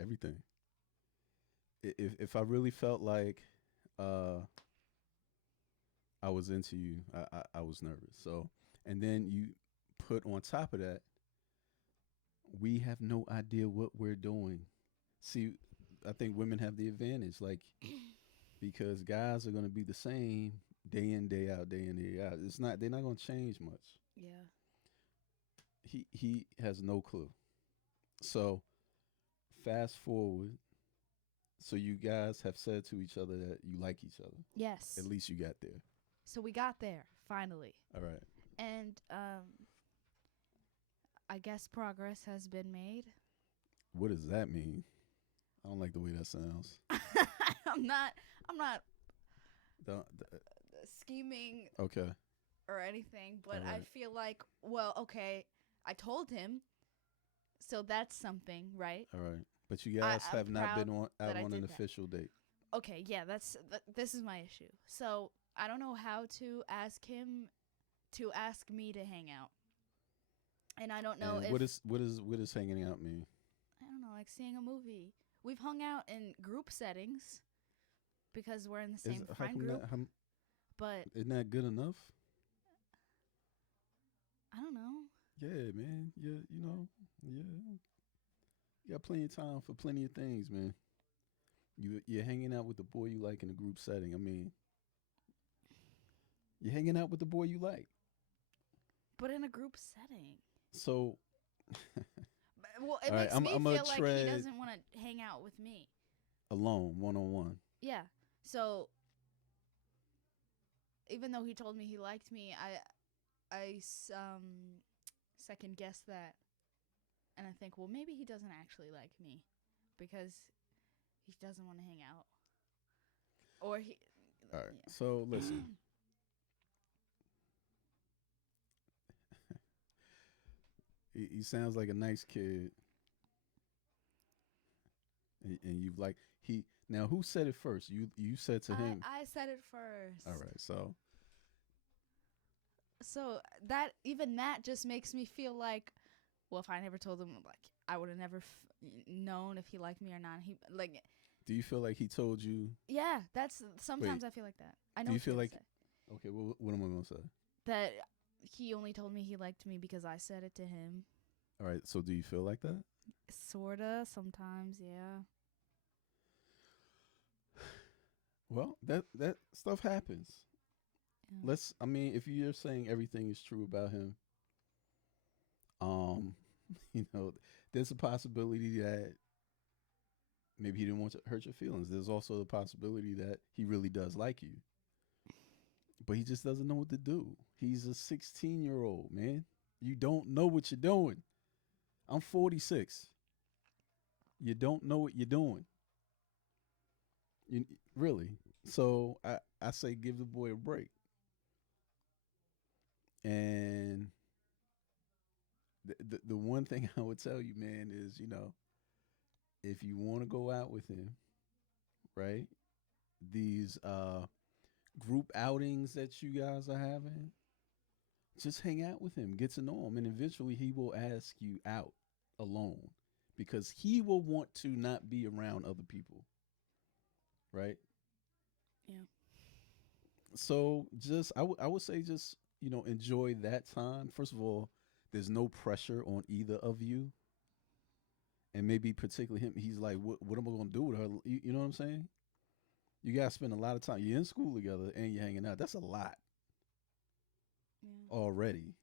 everything. If I really felt like uh, I was into you, I was nervous. So, and then you put on top of that, we have no idea what we're doing. See, I think women have the advantage, like because guys are going to be the same day in, day out, day in, day out. It's not. They're not going to change much. Yeah. He has no clue. So fast forward. So you guys have said to each other that you like each other. At Yes. least you got there. So we got there finally. All right. And I guess progress has been made. What does that mean? I don't like the way that sounds. I'm not Don't, scheming okay. or anything, All but I right. feel like, well, okay, I told him, so that's something, right? All right. But you guys I'm have not been proud on that out I on an did that. official date. Okay, yeah, this is my issue. So I don't know how to ask him to ask me to hang out, and I don't know And if what does hanging out mean? I don't know, like seeing a movie. We've hung out in group settings because we're in the Is same how friend come that group, but isn't that good enough? I don't know. Yeah, man. Yeah. You got plenty of time for plenty of things, man. You're hanging out with the boy you like in a group setting. I mean, you're hanging out with the boy you like. But in a group setting. So, Well, it all right, makes me I'm gonna feel like he tread doesn't want to hang out with me. alone, one on one. Yeah. So even though he told me he liked me, I second guess that, and I think, well, maybe he doesn't actually like me because he doesn't want to hang out, or he, All right. yeah. So listen, he sounds like a nice kid, and you've like he. Now, who said it first? You said to I him. I said it All first. right. So So that even that just makes me feel like, well, if I never told him, like I would have never known if he liked me or not. He like, do you feel like he told you? yeah, that's sometimes Wait. I feel like that. I Do know you what you're feel gonna like? say. Okay. What am I gonna say? That he only told me he liked me because I said it to him. All right. So do you feel like that? Sorta, sometimes, yeah. Well, that stuff happens. Yeah. Let's. I mean, if you're saying everything is true about him, um, there's a possibility that maybe he didn't want to hurt your feelings. There's also the possibility that he really does like you, but he just doesn't know what to do. He's a 16-year-old man. You don't know what you're doing. I'm 46. You don't know what you're doing. You really. So I say give the boy a break. And the one thing I would tell you, man, is if you want to go out with him, right? These group outings that you guys are having, just hang out with him, get to know him, and eventually he will ask you out alone because he will want to not be around other people, right? Yeah. So just I would say just enjoy that time. First of all, there's no pressure on either of you, and maybe particularly him. He's like, what am I gonna do with her? You know what I'm saying? You guys spend a lot of time. You're in school together and you're hanging out. That's a lot Yeah. already.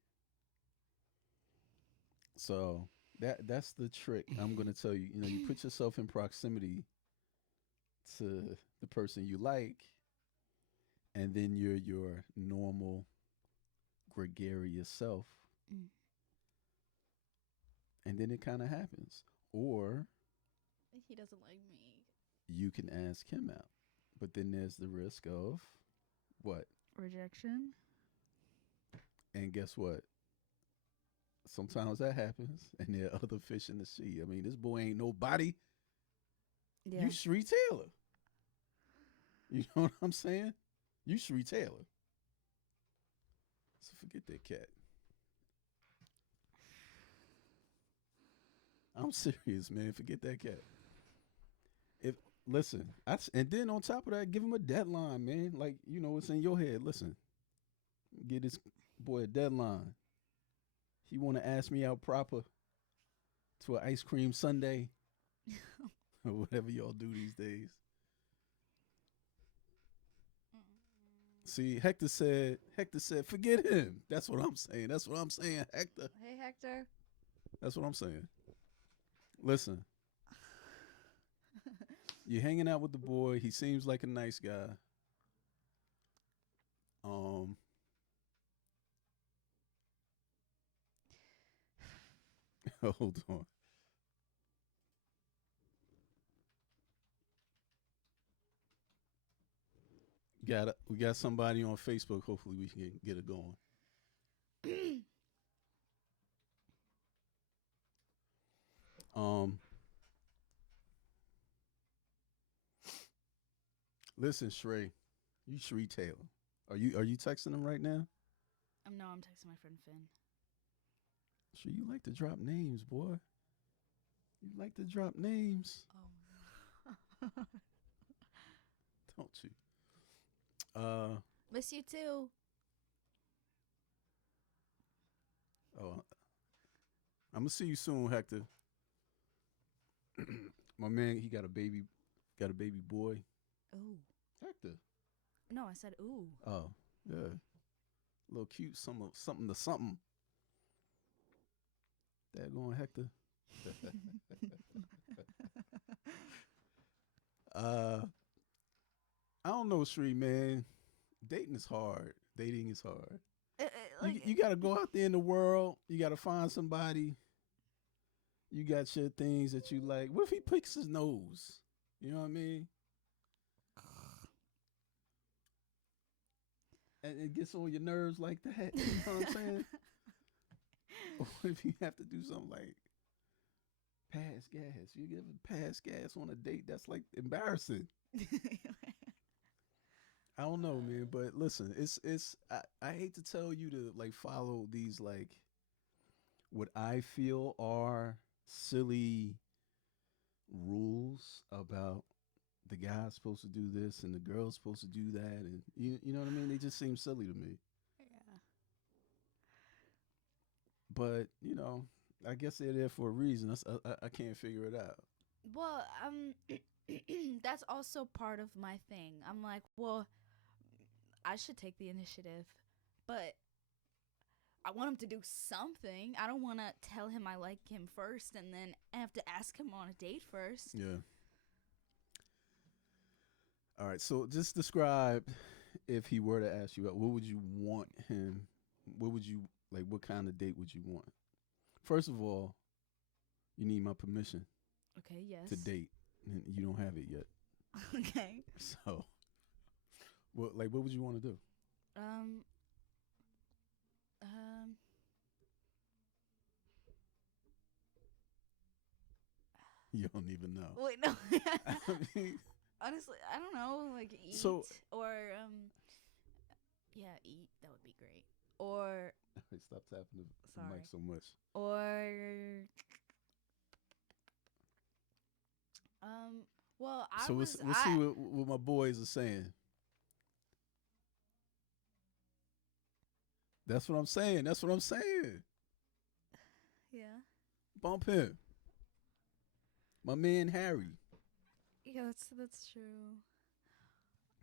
So that's the trick I'm gonna tell you. You put yourself in proximity to the person you like, and then you're your normal gregarious self, Mm. and then it kind of happens. Or He doesn't like me. you can ask him out, but then there's the risk of what? Rejection. And guess what? Sometimes that happens, and there are other fish in the sea. I mean, this boy ain't nobody. You Yeah. Shree Taylor. You know what I'm saying? You Shree Taylor. So forget that cat. I'm serious, man. Forget that cat. If listen, and then on top of that, give him a deadline, man. Like it's in your head. Listen, get this boy a deadline. He want to ask me out proper to an ice cream sundae or whatever y'all do these days. See, Hector said, forget him. That's what I'm saying. That's what I'm saying, Hector. Hey, Hector. That's what I'm saying. Listen, you're hanging out with the boy. He seems like a nice guy. Hold on. We got somebody on Facebook. Hopefully we can get it going. Listen, Shrey, you Shree Taylor. Are you texting him right now? No, I'm texting my friend Finn. Sure, you like to drop names, boy. You like to drop names. Oh. Don't you? Miss you too. Oh, I'm gonna see you soon, Hector. My man, he got a baby boy. Ooh. Hector. No, I said ooh. Oh, yeah. A little cute, something to something. Daggone Hector. I don't know, Shree, man. Dating is hard. Dating is hard. You got to go out there in the world. You got to find somebody. You got your things that you like. What if he picks his nose? You know what I mean? And it gets on your nerves like that. You know what I'm saying? Or what if you have to do something like pass gas? You give pass gas on a date. That's like embarrassing. I don't know, man, but listen, I hate to tell you to like follow these like what I feel are silly rules about the guy's supposed to do this and the girl's supposed to do that, and you know what I mean? They just seem silly to me. Yeah. But I guess they're there for a reason. I can't figure it out. Well, that's also part of my thing. I'm like, well, I should take the initiative, but I want him to do something. I don't want to tell him I like him first and then I have to ask him on a date first. Yeah. All right. So just describe if he were to ask you out, what would you want him? What would you like? What kind of date would you want? First of all, you need my permission. Okay. Yes. To date, and you don't have it yet. Okay. So, what would you want to do? You don't even know. Wait, no. I mean, honestly, I don't know. Like eat or yeah, eat. That would be great. Or stop tapping the mic so much. Or well, we'll see what my boys are saying. That's what I'm saying. Yeah. Bump him. My man Harry. Yeah, that's true.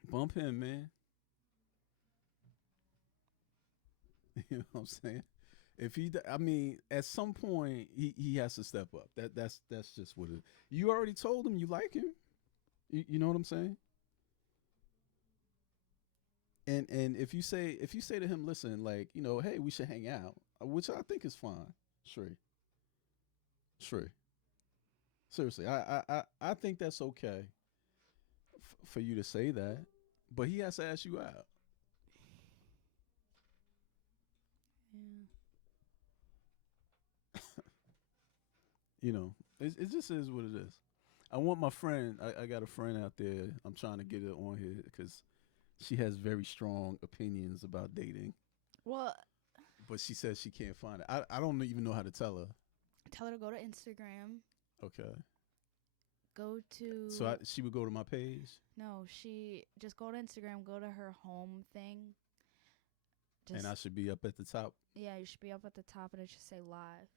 Bump him, man. You know what I'm saying? If at some point he has to step up. That's just what it is. You already told him you like him. You know what I'm saying? And if you say to him, listen, like, hey, we should hang out, which I think is fine. Sure. Seriously, I think that's okay for you to say that, but he has to ask you out. Yeah. It just is what it is. I want my friend. I got a friend out there. I'm trying to get her on here because she has very strong opinions about dating. Well, but she says she can't find it. I don't even know how to tell her. Tell her to go to Instagram. Okay. go to. So she would go to my page. No, she just go to Instagram, go to her home thing. Just, And I should be up at the top. yeah, you should be up at the top and it should say live.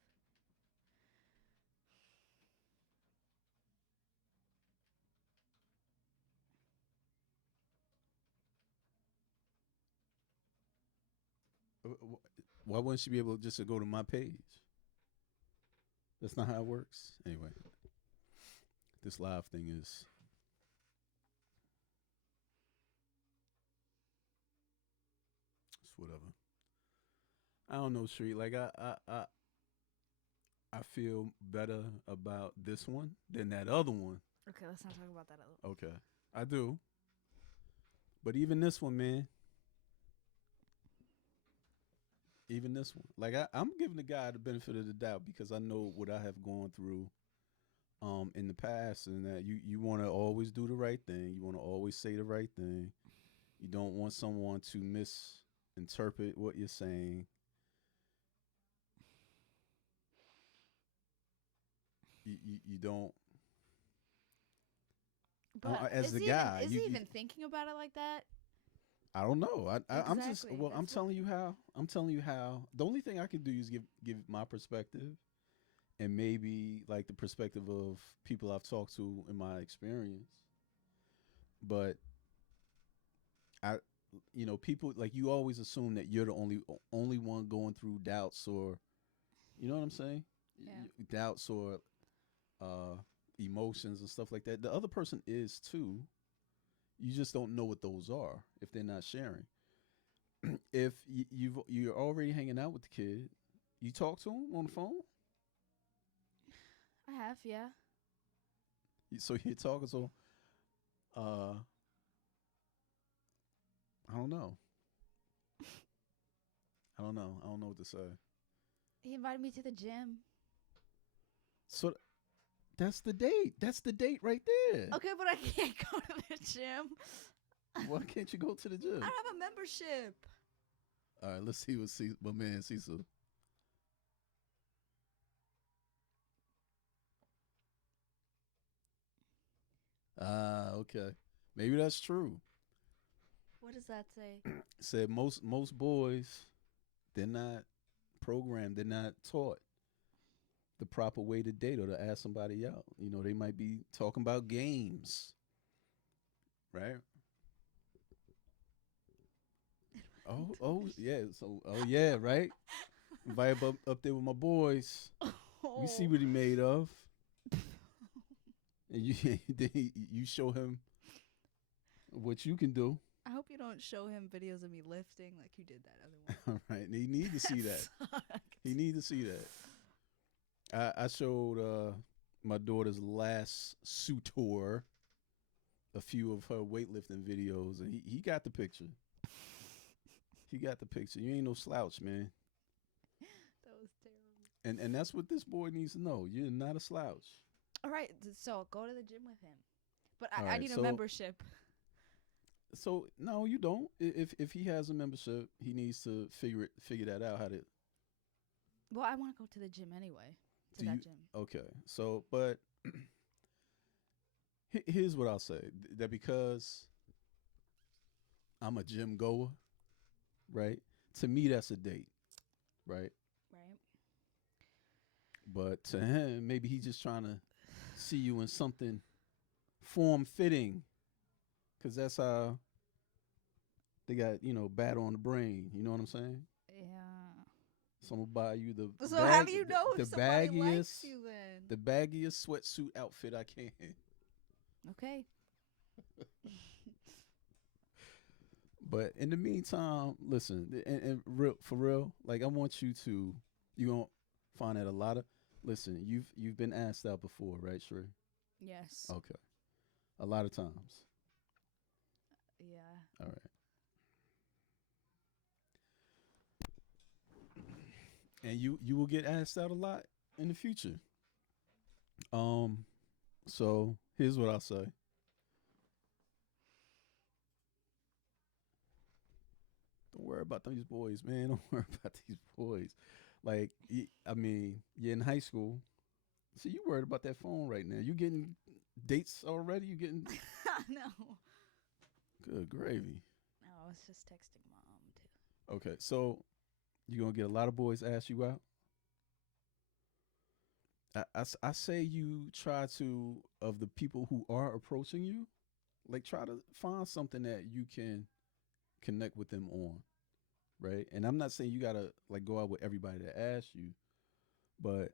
Why wouldn't she be able just to go to my page? That's not how it works. Anyway, this live thing is. It's whatever. I don't know, Street. Like I feel better about this one than that other one. Okay, let's not talk about that other. Okay, I do. But even this one, man. Even this one, like I'm giving the guy the benefit of the doubt because I know what I have gone through, in the past, and that you want to always do the right thing. You want to always say the right thing. You don't want someone to misinterpret what you're saying. You don't. But As is the he guy, even, is you- he you- even thinking about it like that? I don't know. I'm just Exactly, well. I'm that's telling you how. I'm telling you how. The only thing I can do is give my perspective, and maybe like the perspective of people I've talked to in my experience. But people like you always assume that you're the only one going through doubts or, you know what I'm saying? Yeah. Doubts or emotions and stuff like that. The other person is too. You just don't know what those are if they're not sharing. If you're already hanging out with the kid, you talk to him on the phone. I have, yeah. So you're talking to, I don't know. I don't know. I don't know what to say. He invited me to the gym. So that's the date. That's the date right there. Okay, but I can't go to the gym. Why can't you go to the gym? I don't have a membership. All right, let's see what my man Cecil. Okay. Maybe that's true. What does that say? Said most boys, they're not programmed, they're not taught the proper way to date or to ask somebody out. They might be talking about games, right? Oh yeah. So yeah, right. Invite up there with my boys. We see what he made of, and you show him what you can do. I hope you don't show him videos of me lifting like you did that other one. All right, he need to see that. He need to see that. I showed my daughter's last suitor a few of her weightlifting videos, and he got the picture. He got the picture. You ain't no slouch, man. That was terrible. And that's what this boy needs to know. You're not a slouch. All right, so go to the gym with him. But All I right, need so- a membership. So no, you don't. If he has a membership, he needs to figure that out. How to Well, I want to go to the gym anyway. To Do that you- gym. Okay, so but here's what I'll say: that because I'm a gym goer, right? To me, that's a date, right? Right. But to him, maybe he's just trying to see you in something form fitting, because that's how they got bad on the brain. You know what I'm saying? Yeah. So I'm gonna buy you the So how do you know the if somebody likes baggiest you then? the baggiest sweatsuit outfit I can. Okay. But in the meantime, listen, and for real, like I want you to, you gonna find that a lot of, listen, you've been asked out before, right, Sheree? Yes. Okay, a lot of times. Yeah. All right. And you will get asked out a lot in the future. So here's what I'll say. Don't worry about these boys, man. Don't worry about these boys. Like, I mean, you're in high school, so you worried about that phone right now. You getting dates already? You getting No. good gravy? No, I was just texting mom too. Okay, so you gonna get a lot of boys ask you out. I say you try to, of the people who are approaching you, like try to find something that you can connect with them on, right? And I'm not saying you gotta like go out with everybody that asks you, but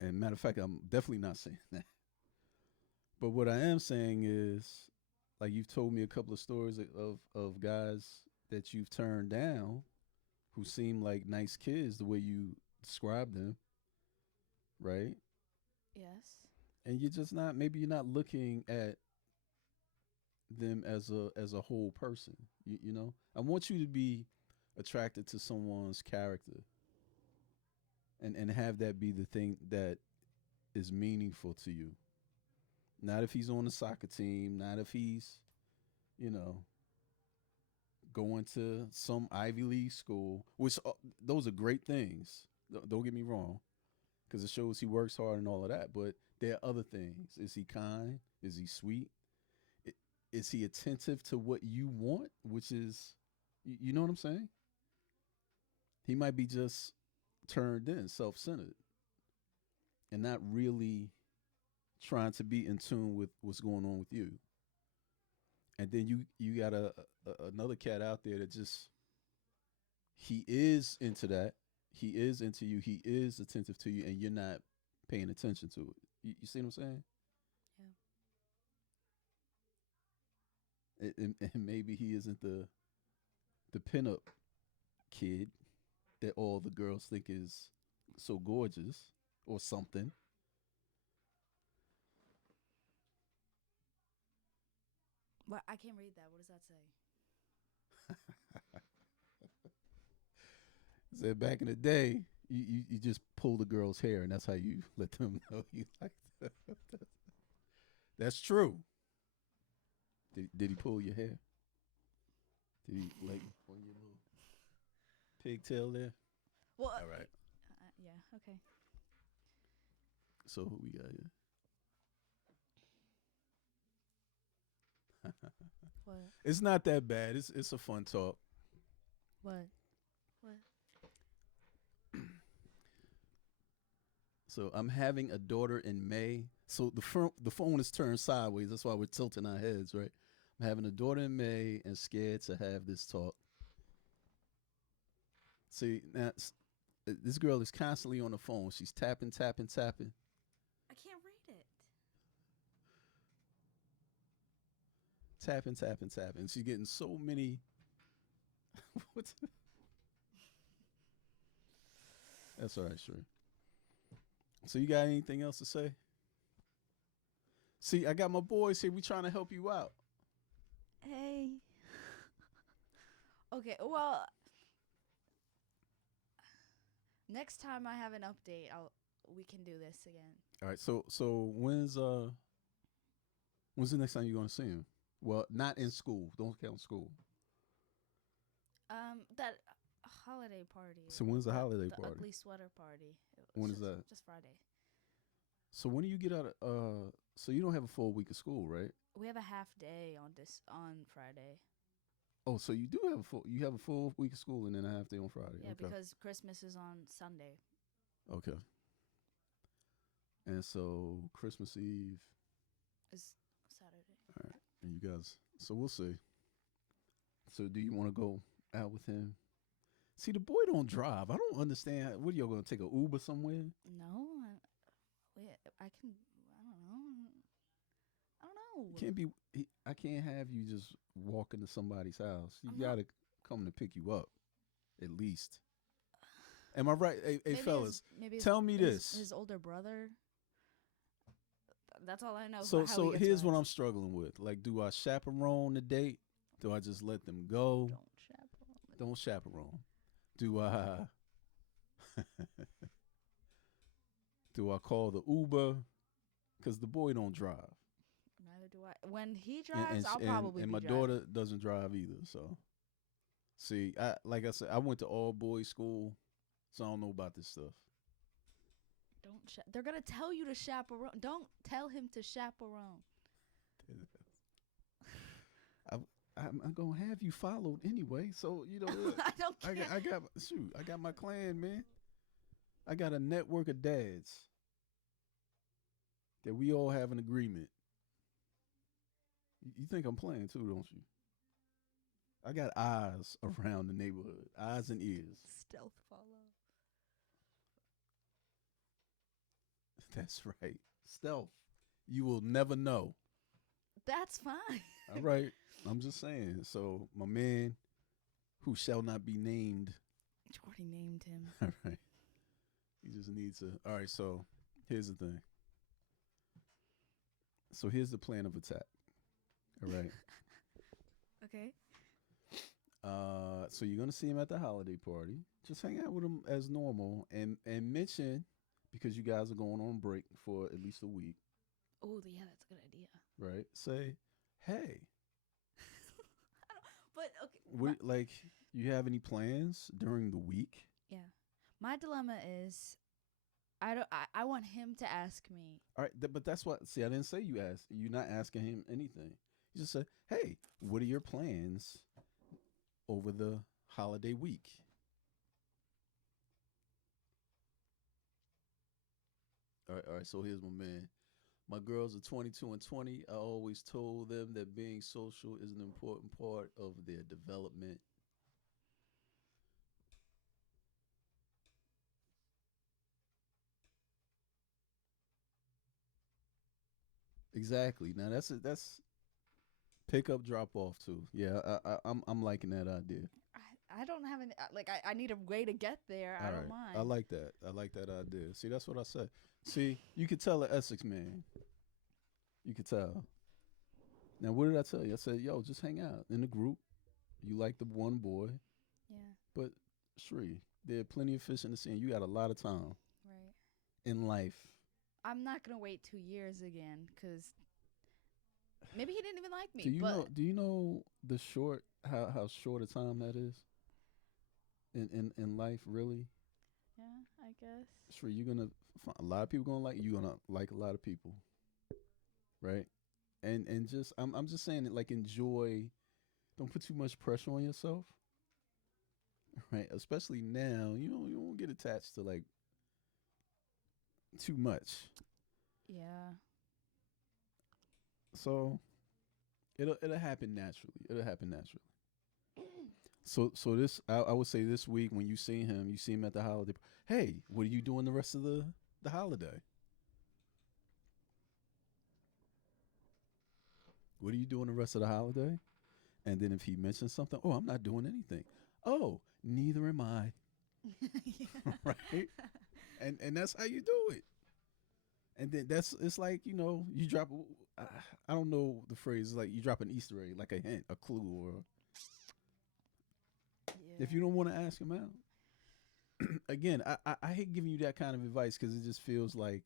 and matter of fact, I'm definitely not saying that. But what I am saying is, like you've told me a couple of stories of guys that you've turned down who seem like nice kids the way you describe them, right? Yes. And you're just not, maybe you're not looking at them as a whole person. You know, I want you to be attracted to someone's character and have that be the thing that is meaningful to you. Not if he's on the soccer team, not if he's, you know, going to some Ivy League school, which those are great things. Don't get me wrong, because it shows he works hard and all of that. But there are other things. Is he kind? Is he sweet? Is he attentive to what you want? Which is, you know what I'm saying? He might be just turned in, self centered, and not really trying to be in tune with what's going on with you. And then you got another cat out there that just he is into that. He is into you. He is attentive to you, and you're not paying attention to it. You see what I'm saying? And maybe he isn't the pinup kid that all the girls think is so gorgeous or something. Well, I can't read that. What does that say? Said back in the day, you just pull the girl's hair, and that's how you let them know you like them. That's true. Did he pull your hair? Did he like on your little pigtail there? Well, All right. yeah. Okay. So who we got here? What? It's not that bad. It's a fun talk. What? What? So I'm having a daughter in May. So the phone is turned sideways. That's why we're tilting our heads, right? I'm having a daughter in May and scared to have this talk. See, now this girl is constantly on the phone. She's tapping, tapping, tapping. I can't read it. Tapping, tapping, tapping. She's getting so many. What's That's all right, sure. So you got anything else to say? See, I got my boys here. We trying to help you out. Hey. Okay. Well, next time I have an update, we can do this again. All right. So when's the next time you're gonna see him? Well, not in school. Don't count school. That holiday party. So when's the holiday the party? ugly sweater party. When is just, that? Just Friday. So when do you get out of so you don't have a full week of school, right? We have a half day on Friday. Oh, so you do have a full week of school and then a half day on Friday. Yeah, Okay. because Christmas is on Sunday. Okay. And so Christmas Eve. Is Saturday. All right. And you guys, so we'll see. So do you want to go out with him? See, the boy don't drive. I don't understand. What are y'all going to take a Uber somewhere? No, I can. I don't know. Can't be. I can't have you just walk into somebody's house. You I'm not- got to come to pick you up, at least. Am I right? Hey, Maybe fellas, maybe tell me this. His older brother. That's all I know. So, how so he gets here's what rides. I'm struggling with. Like, do I chaperone the date? Do I just let them go? Don't chaperone. Don't chaperone. Do I? Do I call the Uber? Because the boy don't drive. Neither do I. When he drives, I'll probably and be my driving. daughter doesn't drive either. So, see, like I said, I went to all boys school, so I don't know about this stuff. Don't. They're gonna tell you to chaperone. Don't tell him to chaperone. I'm gonna have you followed anyway. So you know what? I don't care. I got my clan, man. I got a network of dads that we all have an agreement. You think I'm playing too, don't you? I got eyes around the neighborhood, eyes and ears. Stealth follow. That's right. Stealth. You will never know. That's fine. All right. I'm just saying. So my man, who shall not be named. Jordy named him. All right. He just needs to. All right. So here's the thing. So here's the plan of attack. All right. Okay. So you're gonna see him at the holiday party. Just hang out with him as normal, and mention, because you guys are going on break for at least a week. Oh, yeah, that's a good idea. Right. Say, hey. But okay. Like, you have any plans during the week? Yeah. My dilemma is, I want him to ask me. All right, but that's what. See, I didn't say you asked. You're not asking him anything. You just said, "Hey, what are your plans over the holiday week?" All right. So here's my man. My girls are 22 and 20. I always told them that being social is an important part of their development. Exactly. Now that's pick up, drop off too. Yeah, I'm liking that idea. I don't have any I need a way to get there. I don't mind. I like that. I like that idea. See, that's what I said. See, you could tell an Essex man. You could tell. Now, what did I tell you? I said, yo, just hang out in the group. You like the one boy. Yeah. But Shree, there are plenty of fish in the sea. And you got a lot of time. Right. In life. I'm not gonna wait 2 years again, because maybe he didn't even like me. Do you know the short how short a time that is? In life, really? Yeah, I guess. Sure, you're gonna find a lot of people gonna like you. You're gonna like a lot of people, right? And just I'm just saying that, like, enjoy. Don't put too much pressure on yourself, right? Especially now, you won't get attached to like too much. Yeah. So it'll happen naturally. It'll happen naturally. So this I would say this week when you see him at the holiday. Hey, what are you doing the rest of the holiday? What are you doing the rest of the holiday? And then if he mentions something, oh, I'm not doing anything. Oh, neither am I. Right? And that's how you do it. And then it's like, you drop, I don't know the phrase, like you drop an Easter egg, like a hint, a clue, or if you don't want to ask him out. Again, I hate giving you that kind of advice because it just feels like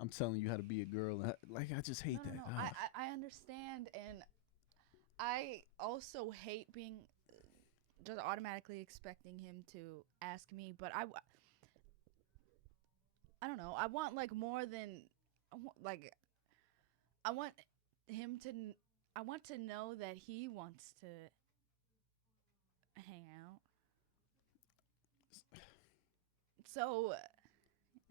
I'm telling you how to be a girl. And I just hate that. No. I understand, and I also hate being just automatically expecting him to ask me. But I don't know. I want like more than like I want him to. I want to know that he wants to hang out. So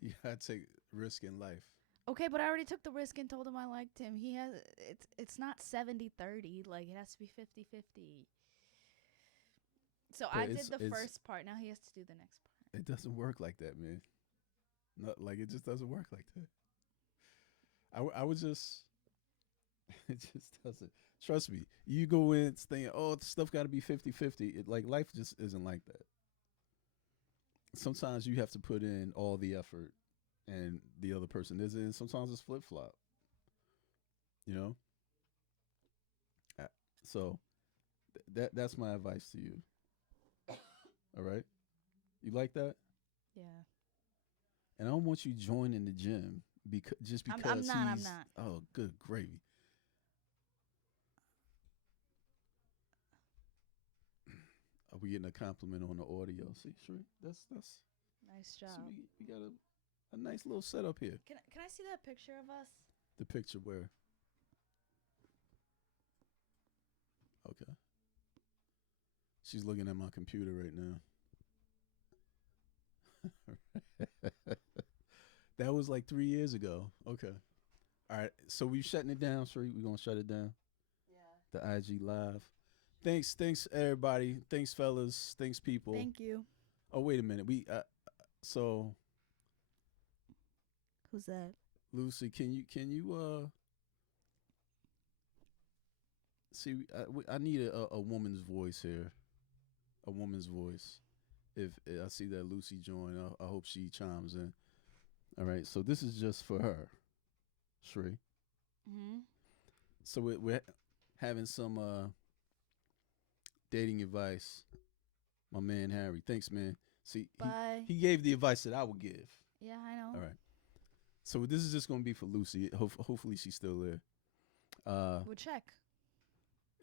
You gotta take risk in life. okay, but I already took the risk and told him I liked him. He has it's not 70-30, like it has to be 50-50. So But I did the first part. Now he has to do the next part. It doesn't work like that, man. Not like it just doesn't work like that. I would just it just doesn't. Trust me. You go in thinking, oh, stuff got to be 50-50. It like life just isn't like that. Sometimes you have to put in all the effort and the other person isn't. Sometimes it's flip flop. You know? So that's my advice to you. All right? You like that? Yeah. And I don't want you joining the gym just because I'm not. Oh, good gravy. Are we getting a compliment on the audio? See, sure. That's Nice job. see, we gotta a nice little setup here. Can I see that picture of us? The picture where? Okay. She's looking at my computer right now. That was like 3 years ago. Okay. All right. So we shutting it down, Sheree? We gonna shut it down? Yeah. The IG live. Thanks everybody. Thanks fellas. Thanks people. Thank you. Oh wait a minute. So Who's that? Lucy, can you see? I need a woman's voice here. A woman's voice. If I see that Lucy joined, I hope she chimes in. All right. So this is just for her, Sheree. Mm-hmm. So we're having some dating advice. My man Harry. Thanks, man. See, Bye. he gave the advice that I would give. Yeah, I know. All right. So this is just going to be for Lucy. Hopefully she's still there. We'll check.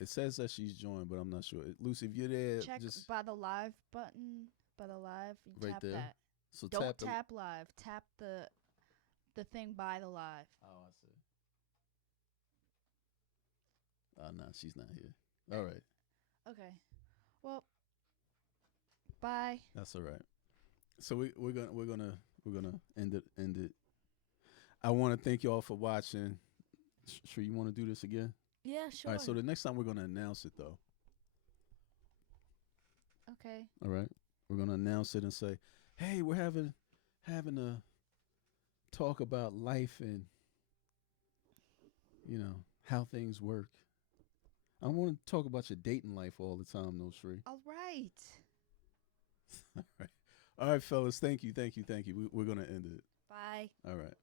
It says that she's joined, but I'm not sure. Lucy, if you're there, Check just by the live button. By the live, you right tap there. that. So Don't the- tap live. Tap the thing by the live. Oh, I see. Oh no, she's not here. All right, Okay. Well, bye. that's all right. So we're gonna end it. I want to thank you all for watching. Sure, you want to do this again? Yeah, sure. All right. So the next time we're gonna announce it though. Okay. All right. We're gonna announce it and say, "Hey, we're having a talk about life and how things work." I don't want to talk about your dating life all the time, no, Shree. All right. All right, fellas. Thank you. We're gonna end it. Bye. All right.